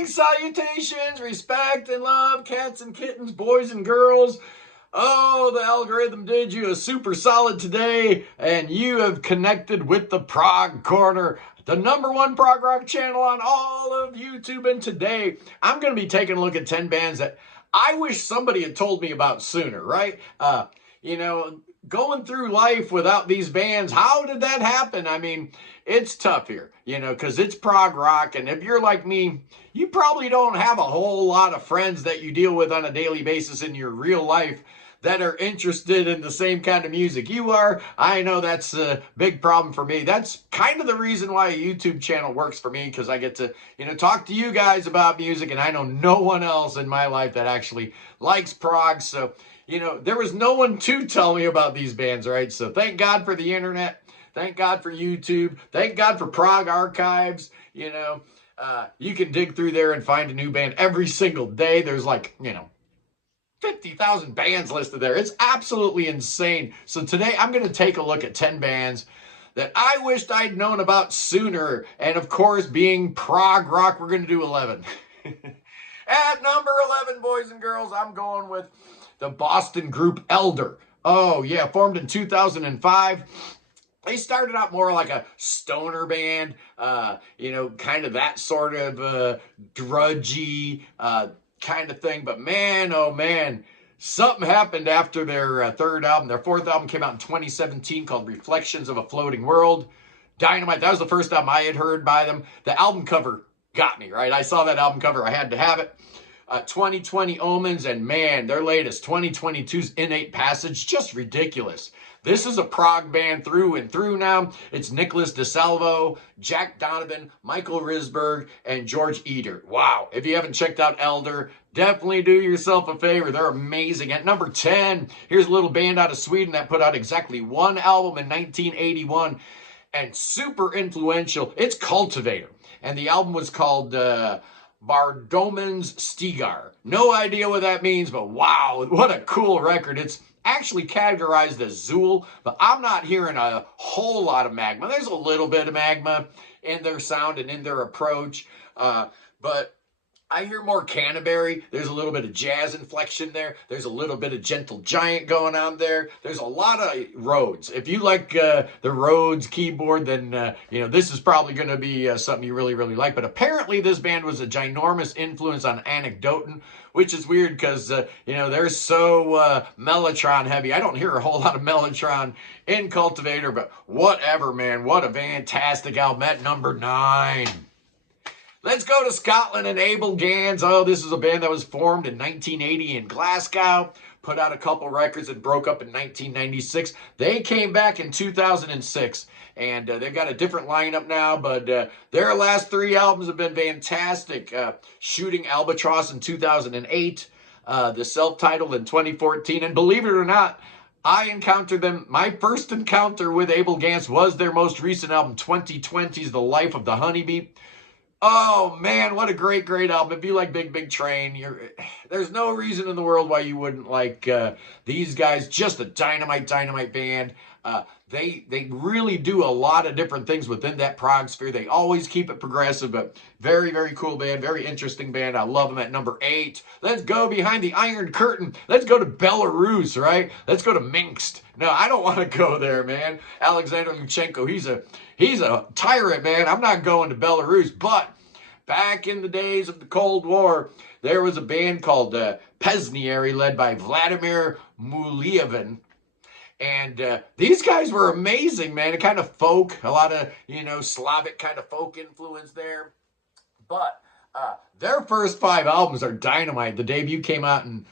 Greetings, salutations, respect and love, cats and kittens, boys and girls. Oh, the algorithm did you a super solid today, and you have connected with the Prog Corner, the #1 prog rock channel on all of YouTube. And today, I'm going to be taking a look at 10 bands that I wish somebody had told me about sooner, right? You know, going through life without these bands, how did that happen? I mean, it's tough here, you know, because it's prog rock. And if you're like me, you probably don't have a whole lot of friends that you deal with on a daily basis in your real life that are interested in the same kind of music you are. I know that's a big problem for me. That's kind of the reason why a YouTube channel works for me, because I get to, you know, talk to you guys about music, and I know no one else in my life that actually likes prog. So, you know, there was no one to tell me about these bands, right? So thank God for the internet. Thank God for YouTube. Thank God for Prog Archives. You know, you can dig through there and find a new band every single day. There's like, you know, 50,000 bands listed there. It's absolutely insane. So today I'm going to take a look at 10 bands that I wished I'd known about sooner. And of course, being prog rock, we're going to do 11. At number 11, boys and girls, I'm going with the Boston group Elder. Oh, yeah, formed in 2005. They started out more like a stoner band, you know, kind of that sort of drudgy kind of thing. But man, oh man, something happened after their third album. Their fourth album came out in 2017 called Reflections of a Floating World. Dynamite. That was the first album I had heard by them. The album cover got me, right? I saw that album cover. I had to have it. 2020 Omens, and man, their latest 2022's Innate Passage, just ridiculous. This is a prog band through and through now. It's Nicholas DeSalvo, Jack Donovan, Michael Risberg, and George Eder. Wow. If you haven't checked out Elder, definitely do yourself a favor. They're amazing. At number 10, here's a little band out of Sweden that put out exactly one album in 1981 and super influential. It's Kultivator. And the album was called Barndomens Stigar. No idea what that means, but wow, what a cool record. It's actually categorized as Zool, but I'm not hearing a whole lot of magma. There's a little bit of magma in their sound and in their approach, but I hear more Canterbury. There's a little bit of jazz inflection there. There's a little bit of Gentle Giant going on there. There's a lot of Rhodes. If you like the Rhodes keyboard, then you know, this is probably going to be something you really, really like. But apparently this band was a ginormous influence on Anecdoten, which is weird because, you know, they're so Mellotron heavy. I don't hear a whole lot of Mellotron in Cultivator, but whatever, man. What a fantastic album at number 9. Let's go to Scotland and Abel Ganz. Oh, this is a band that was formed in 1980 in Glasgow, put out a couple records and broke up in 1996. They came back in 2006, and they've got a different lineup now, but their last 3 albums have been fantastic. Shooting Albatross in 2008, the self-titled in 2014, and believe it or not, I encountered them. My first encounter with Abel Ganz was their most recent album, 2020's The Life of the Honeybee. Oh man, what a great, great album. If you like Big Big Train, there's no reason in the world why you wouldn't like these guys. Just a dynamite band. They really do a lot of different things within that prog sphere. They always keep it progressive, but very, very cool band, very interesting band. I love them. At number 8. Let's go behind the Iron Curtain. Let's go to Belarus, right? Let's go to Minsk. No, I don't want to go there, man. Alexander Lukashenko, he's a tyrant, man. I'm not going to Belarus. But back in the days of the Cold War, there was a band called Pesniary, led by Vladimir Mulievin. And these guys were amazing, man. A kind of folk, a lot of, you know, Slavic kind of folk influence there. But their first 5 albums are dynamite. The debut came out in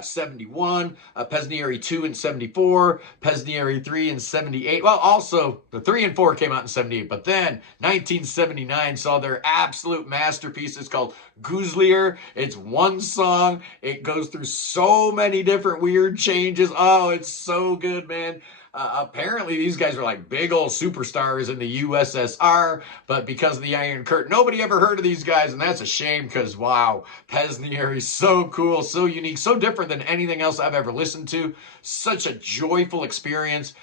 71, Pesniary 2 in 74, Pesniary 3 in 78. Well, also, the 3 and 4 came out in 78, but then 1979 saw their absolute masterpiece. It's called Guzlier. It's one song. It goes through so many different weird changes. Oh, it's so good, man. Apparently, these guys were like big old superstars in the USSR, but because of the Iron Curtain, nobody ever heard of these guys, and that's a shame because, wow, Pesniary, so cool, so unique, so different than anything else I've ever listened to. Such a joyful experience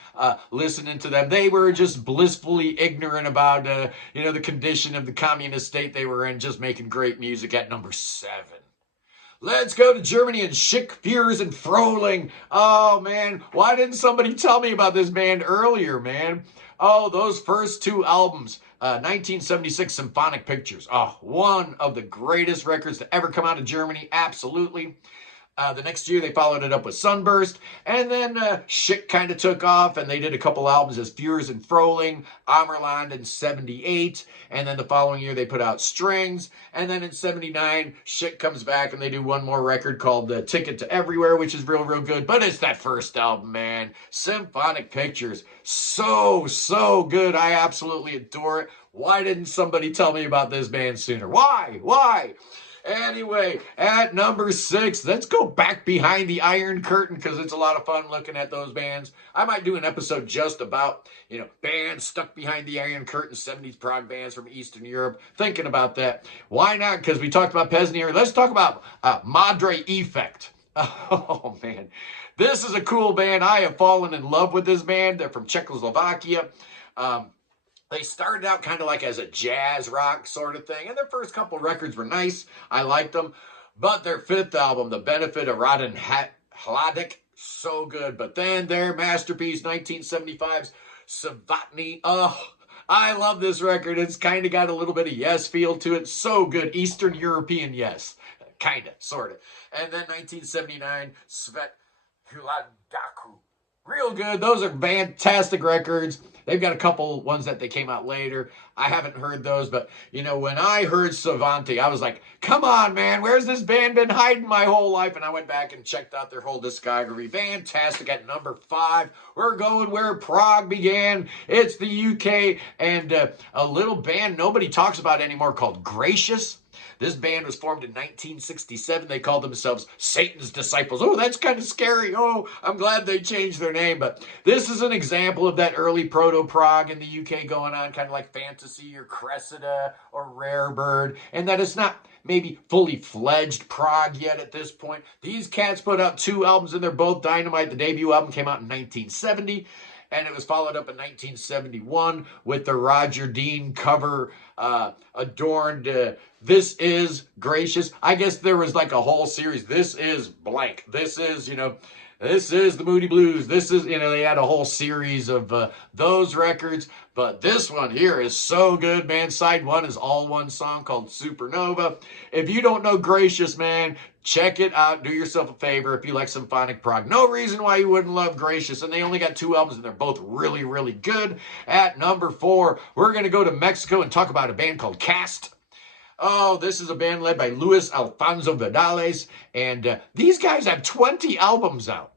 listening to them. They were just blissfully ignorant about, the condition of the communist state they were in, just making great music at number 7. Let's go to Germany and Schicke, Führs, and Fröhling. Oh, man, why didn't somebody tell me about this band earlier, man? Oh, those first 2 albums, 1976 Symphonic Pictures. Oh, one of the greatest records to ever come out of Germany, absolutely. The next year, they followed it up with Sunburst, and then Schicke kind of took off, and they did a couple albums as Führs and Fröhling, Ammerland in 78, and then the following year, they put out Strings, and then in 79, Schicke comes back, and they do one more record called Ticket to Everywhere, which is real, real good, but it's that first album, man. Symphonic Pictures, so good. I absolutely adore it. Why didn't somebody tell me about this band sooner? Why? Anyway, at number 6, let's go back behind the Iron Curtain because it's a lot of fun looking at those bands. I might do an episode just about, bands stuck behind the Iron Curtain, 70s prog bands from Eastern Europe. Thinking about that. Why not? Because we talked about Pesniary. Let's talk about Modrý Efekt. Oh, man. This is a cool band. I have fallen in love with this band. They're from Czechoslovakia. They started out kind of like as a jazz rock sort of thing, and their first couple records were nice. I liked them, but their 5th album, The Benefit of Rotten Hladek, so good. But then their masterpiece, 1975's Savatny. Oh, I love this record. It's kind of got a little bit of Yes feel to it. So good. Eastern European Yes. Kind of, sort of. And then 1979, Svet Huladaku. Real good. Those are fantastic records. They've got a couple ones that they came out later. I haven't heard those, but, when I heard Savanti, I was like, come on, man, where's this band been hiding my whole life? And I went back and checked out their whole discography. Fantastic. At number 5, we're going where prog began. It's the UK, and a little band nobody talks about anymore called Gracious. This band was formed in 1967. They called themselves Satan's Disciples. Oh, that's kind of scary. Oh, I'm glad they changed their name. But this is an example of that early proto-prog in the UK going on, kind of like Fantasy or Cressida or Rarebird, and that it's not maybe fully fledged prog yet at this point. These cats put out 2 albums, and they're both dynamite. The debut album came out in 1970. And it was followed up in 1971 with the Roger Dean cover adorned This Is Gracious. I guess there was like a whole series. This is blank. This is, this is the Moody Blues. This is, they had a whole series of those records. But this one here is so good, man. Side 1 is all one song called Supernova. If you don't know Gracious, man, check it out. Do yourself a favor if you like symphonic prog. No reason why you wouldn't love Gracious. And they only got 2 albums, and they're both really, really good. At number 4, we're going to go to Mexico and talk about a band called Cast. Oh, this is a band led by Luis Alfonso Vidales. And these guys have 20 albums out.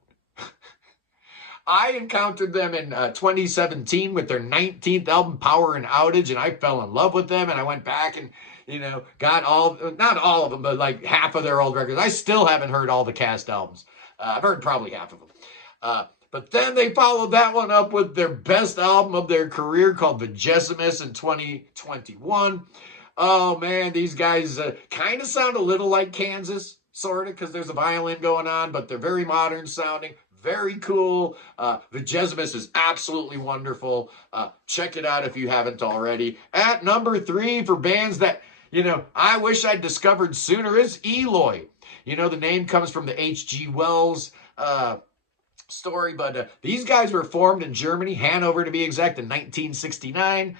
I encountered them in 2017 with their 19th album, Power and Outage, and I fell in love with them, and I went back and, got not all of them, but like half of their old records. I still haven't heard all the Cast albums. I've heard probably half of them. But then they followed that one up with their best album of their career called Vigesimus in 2021. Oh, man, these guys kind of sound a little like Kansas, sort of, because there's a violin going on, but they're very modern sounding. Very cool. Vigesimus is absolutely wonderful. Check it out if you haven't already. At number 3 for bands that, I wish I'd discovered sooner is Eloy. The name comes from the H.G. Wells story, but these guys were formed in Germany, Hanover to be exact, in 1969.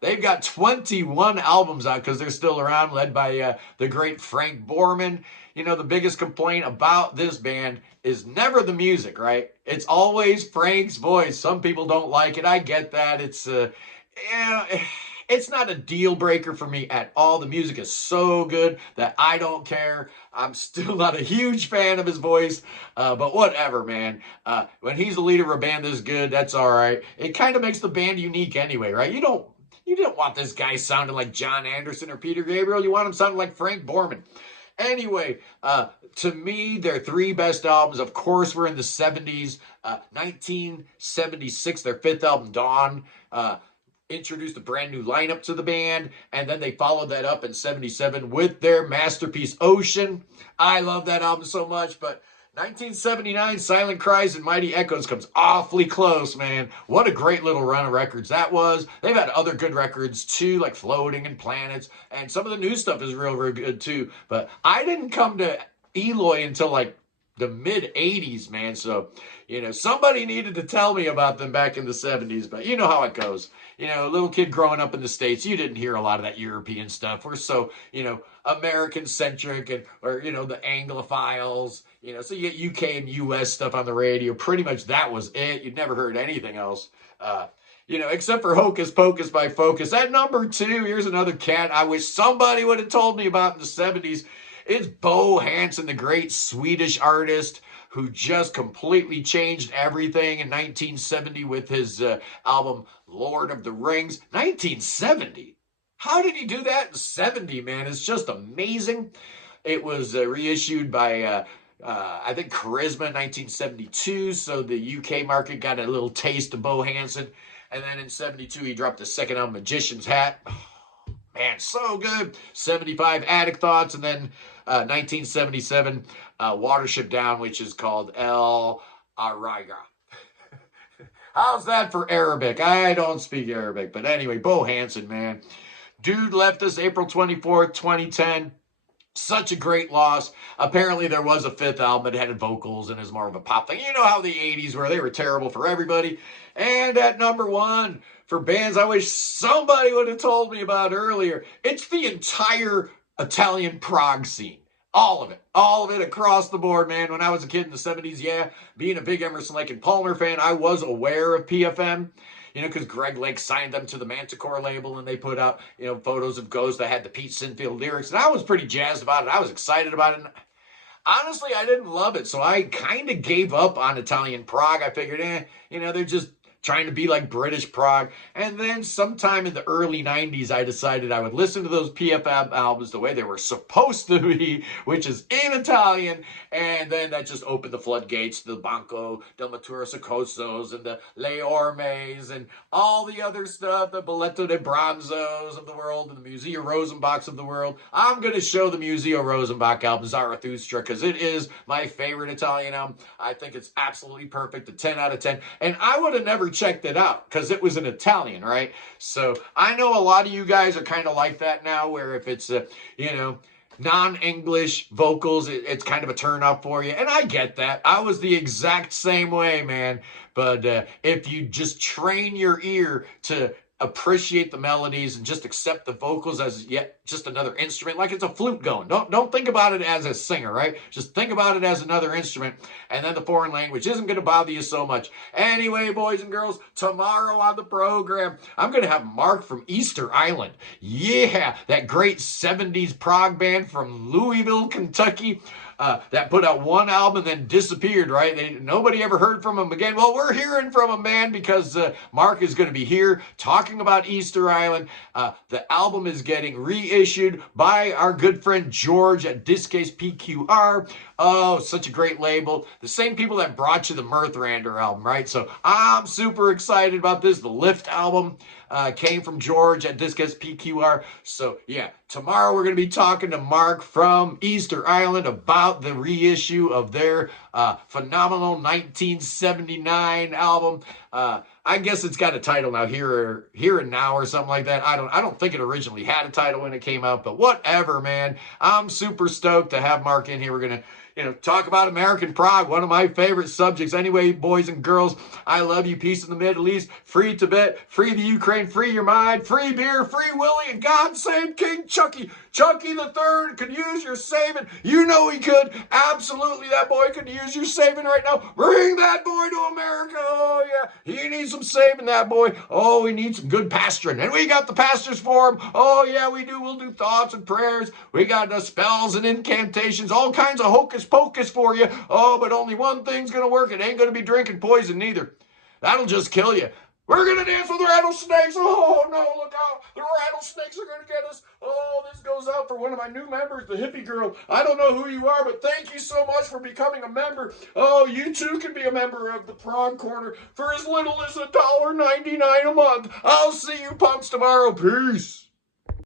They've got 21 albums out because they're still around, led by the great Frank Borman. The biggest complaint about this band is never the music, right? It's always Frank's voice. Some people don't like it. I get that. It's it's not a deal breaker for me at all. The music is so good that I don't care. I'm still not a huge fan of his voice, but whatever, man. When he's the leader of a band this good, that's all right. It kind of makes the band unique anyway, right? You don't want this guy sounding like John Anderson or Peter Gabriel. You want him sounding like Frank Borman. Anyway, to me, their three best albums, of course, were in the 70s. 1976, their fifth album, Dawn, introduced a brand new lineup to the band, and then they followed that up in 77 with their masterpiece, Ocean. I love that album so much, but 1979, Silent Cries and Mighty Echoes comes awfully close, man. What a great little run of records that was. They've had other good records too, like Floating and Planets, and some of the new stuff is real, real good too. But I didn't come to Eloy until like the mid 80s, man. So, somebody needed to tell me about them back in the 70s, but you know how it goes. A little kid growing up in the States, you didn't hear a lot of that European stuff. We're so, American centric or the Anglophiles, so you get UK and US stuff on the radio. Pretty much that was it. You'd never heard anything else. Except for Hocus Pocus by Focus. At number 2, here's another cat I wish somebody would have told me about in the 70s. It's Bo Hansson, the great Swedish artist who just completely changed everything in 1970 with his album Lord of the Rings. 1970? How did he do that in 70, man? It's just amazing. It was reissued by, I think, Charisma in 1972, so the UK market got a little taste of Bo Hansson. And then in 72, he dropped the second album, Magician's Hat. Man, so good. 75, Attic Thoughts, and then 1977, Watership Down, which is called El Araiga. How's that for Arabic? I don't speak Arabic, but anyway, Bo Hansson, man. Dude left us April 24th, 2010. Such a great loss. Apparently there was a fifth album that had vocals and is more of a pop thing. You know how the 80s were. They were terrible for everybody. And at number 1, for bands I wish somebody would have told me about earlier, it's the entire Italian prog scene. All of it across the board, man. When I was a kid in the 70s, being a big Emerson, Lake and Palmer fan, I was aware of PFM. Because Greg Lake signed them to the Manticore label, and they put out, photos of Ghost that had the Pete Sinfield lyrics, and I was pretty jazzed about it. I was excited about it. And honestly, I didn't love it, so I kind of gave up on Italian prog. I figured, they're just trying to be like British prog. And then sometime in the early 90s, I decided I would listen to those PFM albums the way they were supposed to be, which is in Italian. And then that just opened the floodgates to the Banco del Maturo Soccosos and the Le Ormes and all the other stuff, the Balletto de Bronzos of the world and the Museo Rosenbachs of the world. I'm going to show the Museo Rosenbach album, Zarathustra, because it is my favorite Italian album. I think it's absolutely perfect, a 10 out of 10. And I would have never checked it out because it was in Italian, right? So I know a lot of you guys are kind of like that now, where if it's non-English vocals, it's kind of a turn up for you. And I get that. I was the exact same way, man. But if you just train your ear to appreciate the melodies and just accept the vocals as yet just another instrument, like it's a flute going. Don't think about it as a singer, right? Just think about it as another instrument, and then the foreign language isn't going to bother you so much. Anyway, boys and girls, tomorrow on the program, I'm going to have Mark from Easter Island. Yeah, that great 70s prog band from Louisville, Kentucky. That put out one album and then disappeared, right? Nobody ever heard from him again. Well, we're hearing from him, man, because Mark is going to be here talking about Easter Island. The album is getting reissued by our good friend George at Discase PQR. Oh, such a great label. The same people that brought you the Mirthrander album, right? So I'm super excited about this. The Lift album came from George at Discus PQR. So yeah, tomorrow we're going to be talking to Mark from Easter Island about the reissue of their phenomenal 1979 album. I guess it's got a title now, Here and Now or something like that. I don't think it originally had a title when it came out, but whatever, man. I'm super stoked to have Mark in here. We're going to talk about American prog, one of my favorite subjects. Anyway, boys and girls, I love you. Peace in the Middle East. Free Tibet. Free the Ukraine. Free your mind. Free beer. Free Willie. And God save King Chucky. Chucky the Third could use your saving. You know he could. Absolutely, that boy could use your saving right now. Bring that boy to America. Oh, yeah. He needs some saving, that boy. Oh, he needs some good pastoring. And we got the pastors for him. Oh, yeah, we do. We'll do thoughts and prayers. We got the spells and incantations. All kinds of hocus pocus for you. Oh, but only one thing's going to work. It ain't going to be drinking poison neither. That'll just kill you. We're going to dance with rattlesnakes. Oh, no, look out. The rattlesnakes are going to get us. Oh, this goes out for one of my new members, the hippie girl. I don't know who you are, but thank you so much for becoming a member. Oh, you too can be a member of the Prog Corner for as little as $1.99 a month. I'll see you punks tomorrow. Peace.